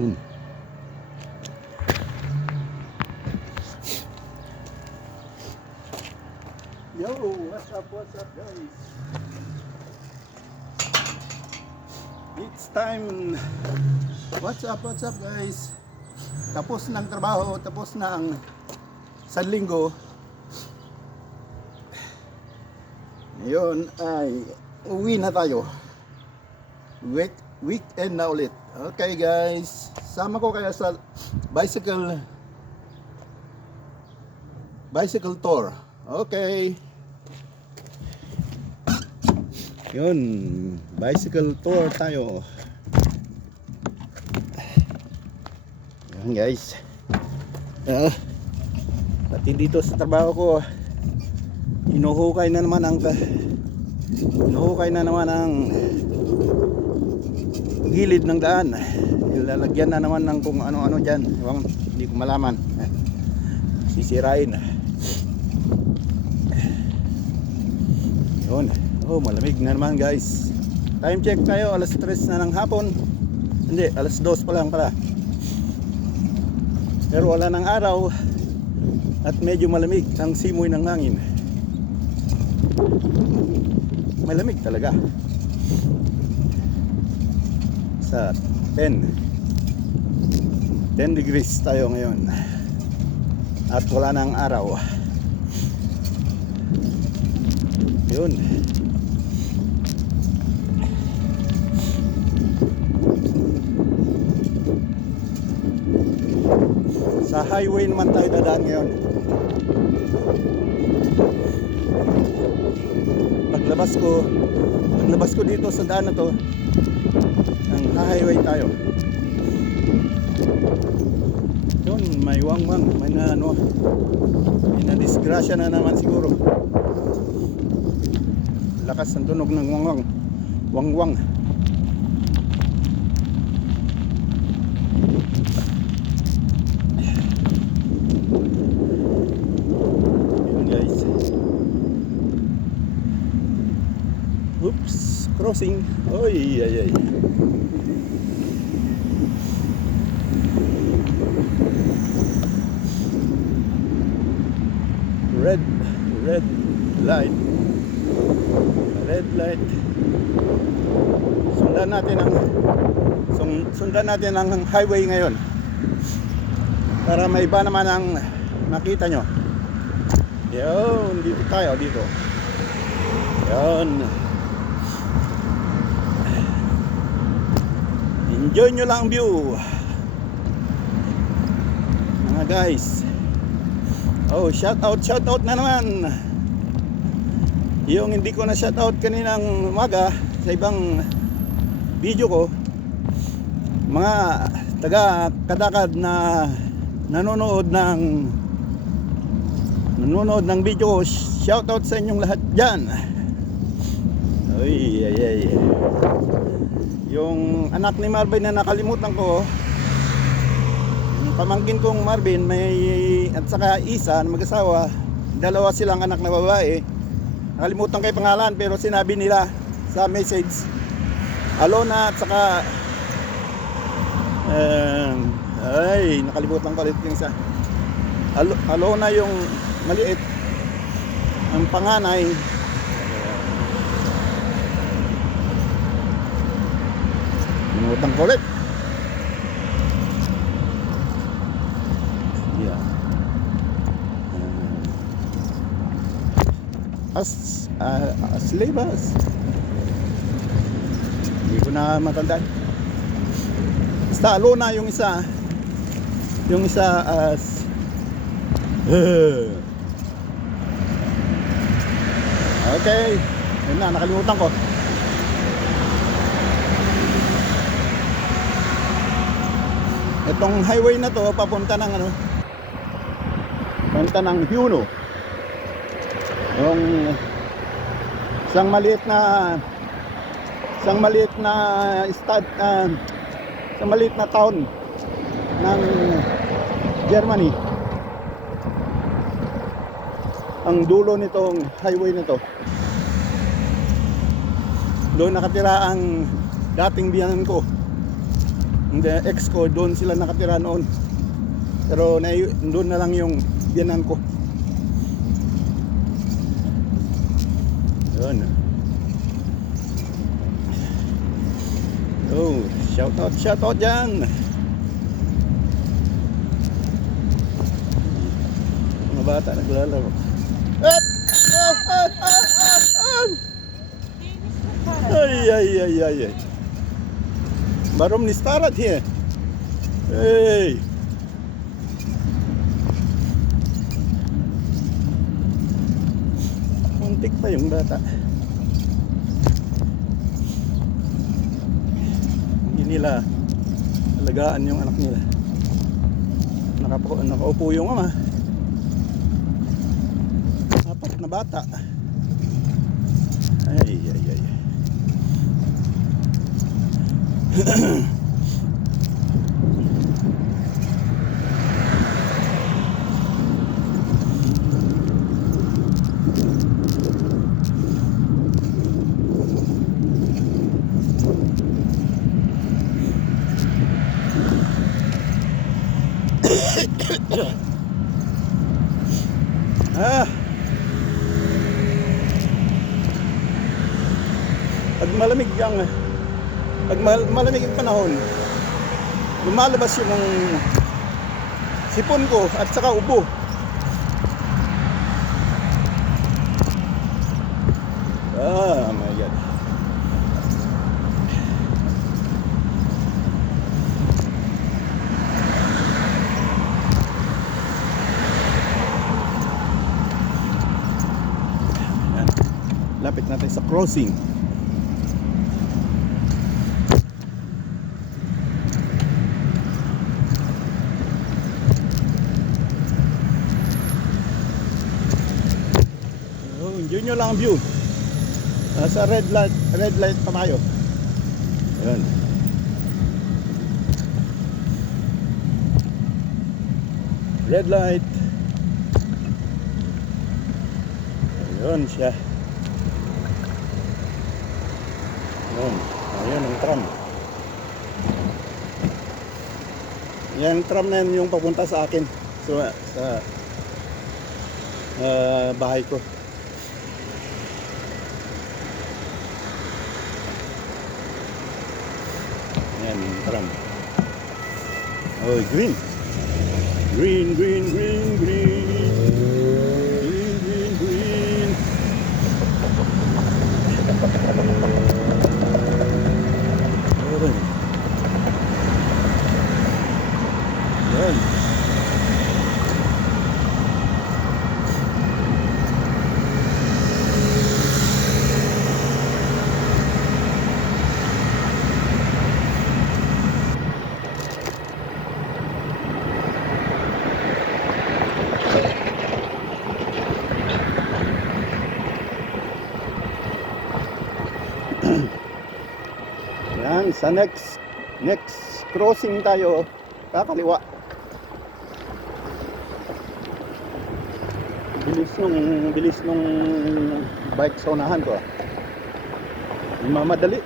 Yun. Yo, what's up guys? It's time. What's up guys? Tapos ng trabaho, tapos na ang isang linggo. Ngayon ay uwi na tayo. Weekend na ulit. Okay guys, sama ko kayo sa bicycle tour. Okay. Yun, bicycle tour tayo. Yan guys. Pati dito sa trabaho ko, hinuhukay na naman ang gilid ng daan. Ilalagyan na naman ng kung ano-ano dyan. Hindi ko malaman. Sisirain. Yun. Oh, malamig na naman guys. Time check tayo, alas 3 na ng hapon. Hindi, alas 2 pa lang pala. Pero wala ng araw at medyo malamig ang simoy ng hangin. Malamig talaga. Sa 10 degrees tayo ngayon. At wala ng araw. Yun. Sa highway naman tayo dadaan ngayon. Paglabas ko dito sa daan na to, ang highway tayo. Yun, may wangwang, may na disgrasya na naman siguro. Lakas ng tunog ng wangwang. Yun guys. Oops, crossing. Oy, ay. Red light. Sundan natin ang highway ngayon. Para may iba naman ang makita nyo. Yun, dito tayo, dito. Yun. Enjoy nyo lang ang view. Mga guys. Oh, shout out na naman. Yung hindi ko na shout out kaninang umaga sa ibang video ko, mga taga Kadakad na nanonood ng video ko, shout out sa inyong lahat dyan. Ay. Yung anak ni Marvin na nakalimutan ko, yung pamangkin kong Marvin at saka Isa na mag-asawa, dalawa silang anak na babae. Nakalimutan kay pangalan pero sinabi nila sa message, Alona at saka nakalimutan ko ulit yung isa. Alona yung maliit, ang panganay nakalimutan ko ulit. Aslebas. Hindi ko na matandaan. Basta Alona yung isa. Okay. Yun na, nakalimutan ko. Itong highway na to papunta ng Huno. Yung isang maliit na town ng Germany. Ang dulo nitong highway na to. Doon nakatira ang dating biyanan ko. Hindi, ex ko, doon sila nakatira noon. Pero doon na lang yung biyanan ko. Yun. Oh, shout out dyan. Mga bata naglalaro. At! Ay. Barom ni starat here. Hey. Muntik pa yung bata. Hindi nila alagaan yung anak nila. Nakaupo yung ama. Apat na bata. Ay. Pag malamig ang panahon, lumalabas yung sipon ko at saka ubo. Oh my God. Lapit natin sa crossing. Enjoy nyo lang ang view. Nasa red light pa tayo. Ayan. Red light. Ayun siya. Ayun ang tram. Yan tram na yan yung papunta sa akin. So, sa bahay ko. Yan yung tram. Oh, green. Green. Yan. Yan, sa next crossing tayo, kakaliwa. Bilis nung bike sa unahan ko. Mamadali.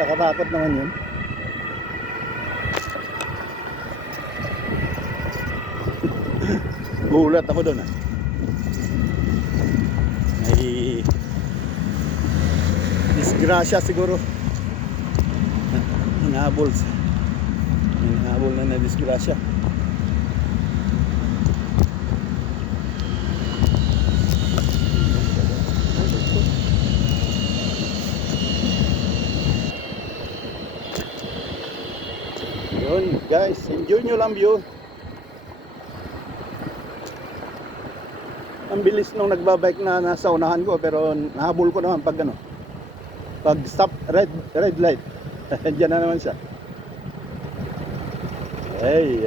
Kakatakot naman yun. Gulat ako doon. May disgrasya siguro. Hinahabol na disgrasya. Yun guys, enjoy nyo lang view. Ang bilis nung nagbabike na nasa unahan ko, pero nahabol ko naman pag stop red light. Diyan na naman siya. Ay.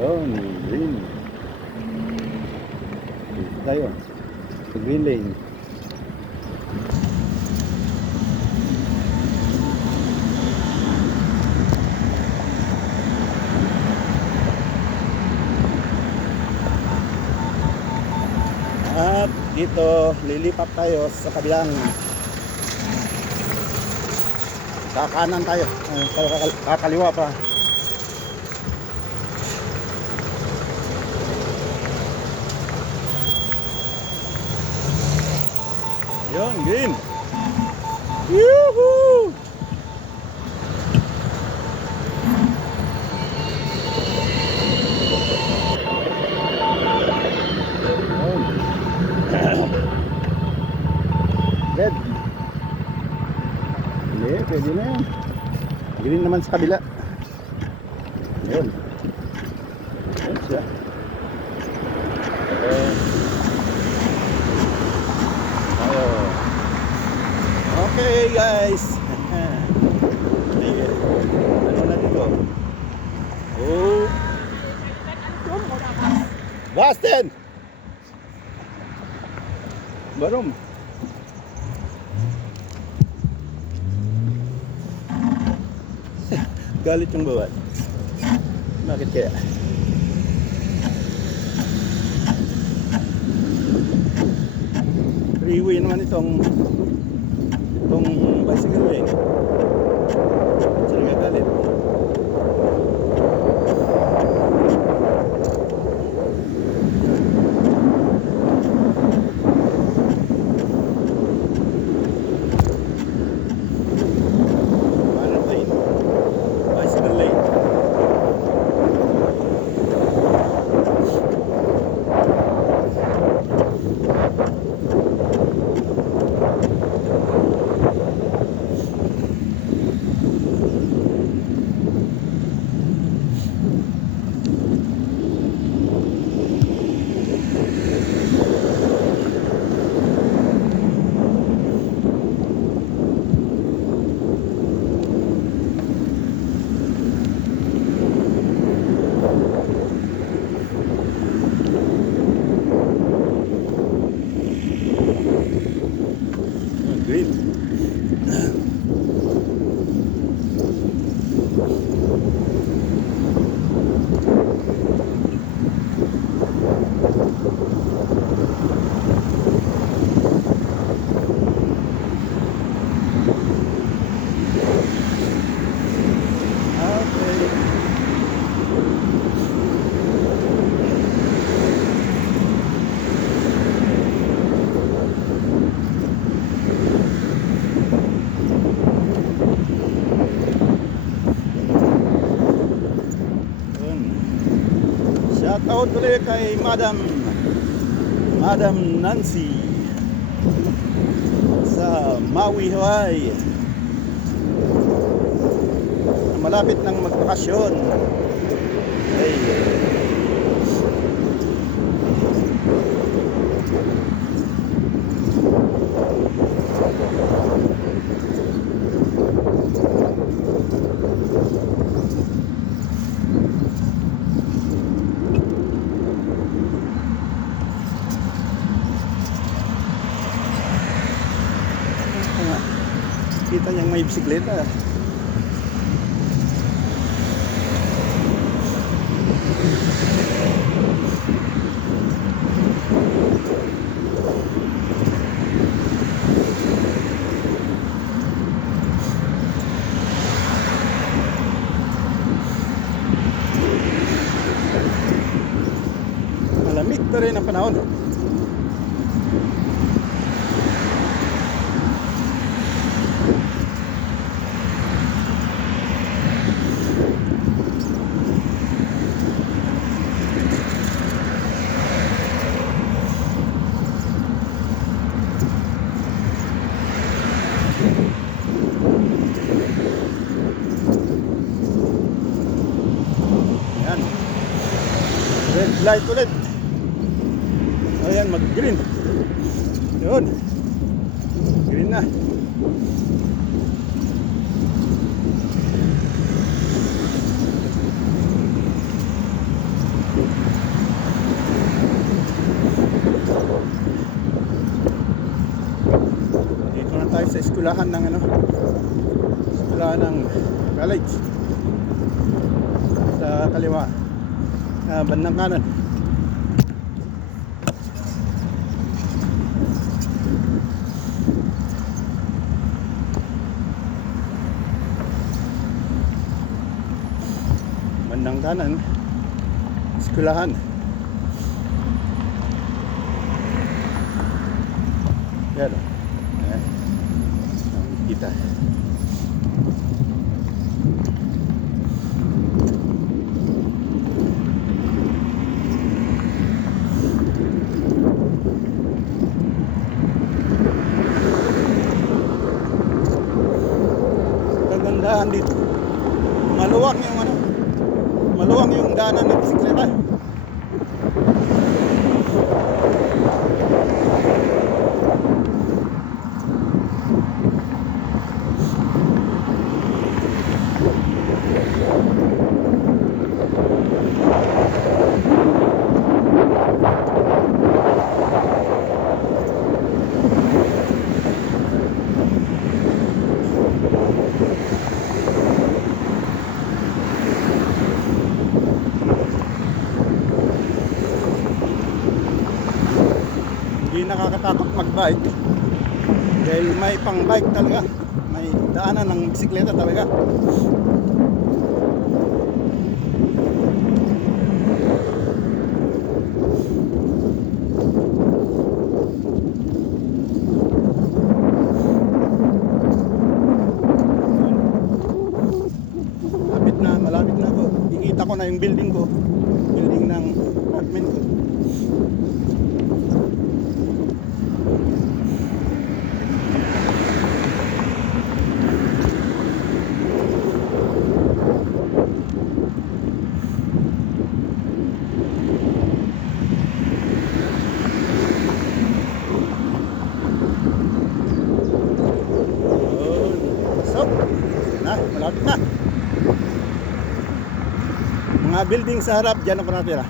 Yun, green. Tayo sa green lane. Dito, lilipat tayo sa kabilang. Kakanan tayo. Kakaliwa pa. Yun, green. Yuhuu! Red. Hindi, pwede na yan. Green naman sa kabila. Yun. Yun siya. Okay guys. Ano na dito? Oh. Boston! Barum. Galit yung bawat. Bakit kaya? Freeway naman itong bicycle lane. Sino nga galit? Bicycle lane. Green. Shout out ulit kay Madam Nancy sa Maui, Hawaii. Malapit ng magbakasyon. Hey. Kita niyang may bisikleta. Malamig pa rin ang panahon. Red light ulit. Ayan, mag-green. Yun. Green na. Dito na tayo sa eskulahan ng eskulahan ng college. Sa kaliwa. Bandang kanan. bandang kanan, eskwelahan. Yan o. Ayan. Kita. Kagandahan dito. Maluwang yung ano. Maluwang yung daanan ng bisikleta. Hindi nakakatakot mag-bike dahil may pang bike talaga, may daanan ng bisikleta talaga. Malapit na ako, ikita ko na yung building ko, building ng apartment ko. Malapit na. Mga building sa harap, dyan ako natira.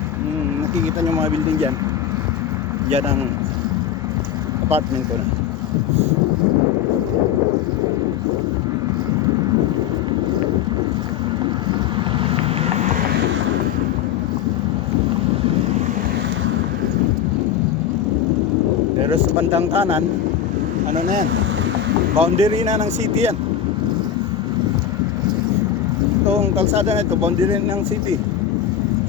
Nakikita nyo mga building dyan. Dyan ang apartment ko na. Pero sa bandang kanan, ano na yan? Boundary na ng city yan. Itong kalsada na ito, boundary ng city.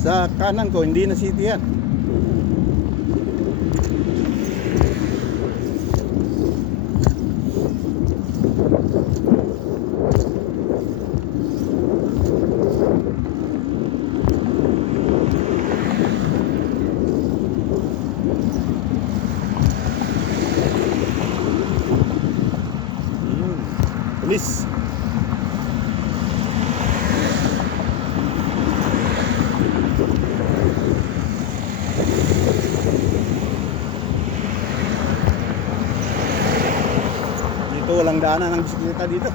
Sa kanan ko, hindi na city yan. Police. Walang daanan ng bisikleta dito.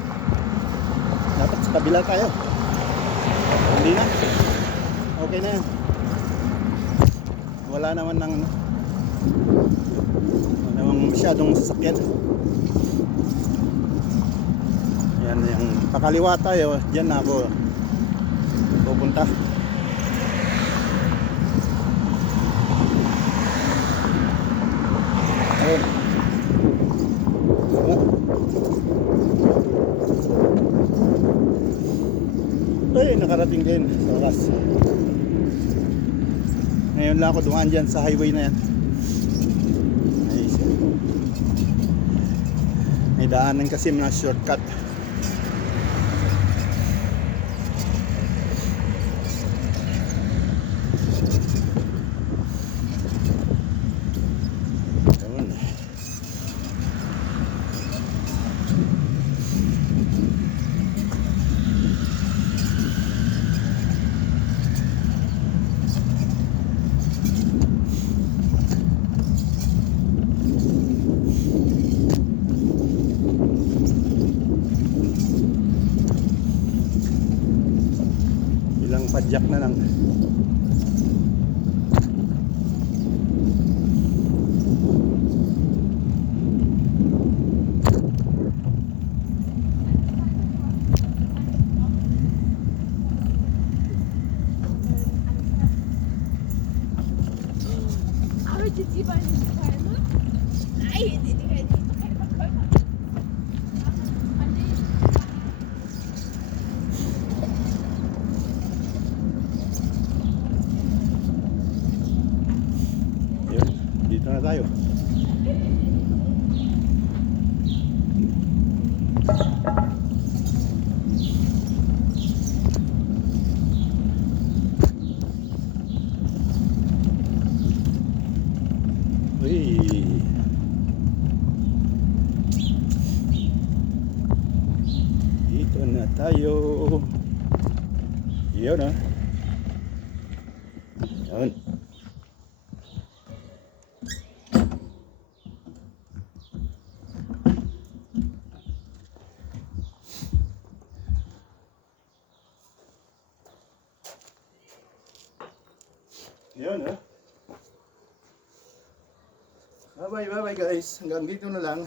Dapat sa kabila tayo. Hindi na. Okay na yan. Wala naman masyadong sasakyan. Yan yung pakaliwa tayo. Diyan na ako pupunta. Ayun. Ay, nakarating din sa oras. Ngayon lang ako dumaan dyan sa highway na yan. May daanan kasi mga shortcut. Ilang padyak na lang. Arbeitet sie bei den Palmen? Nein, die keine Verkäufer. tayo. Uy. Dito na tayo. Yun ah. Yun. Yun ah. Bye-bye guys. Hanggang dito na lang.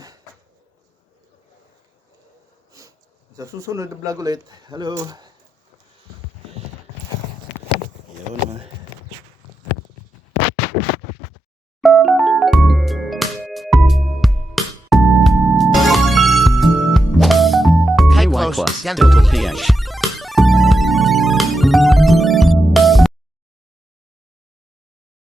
Sa susunod na vlog ulit. Hello. Yun ah. KY Plus Dental PH.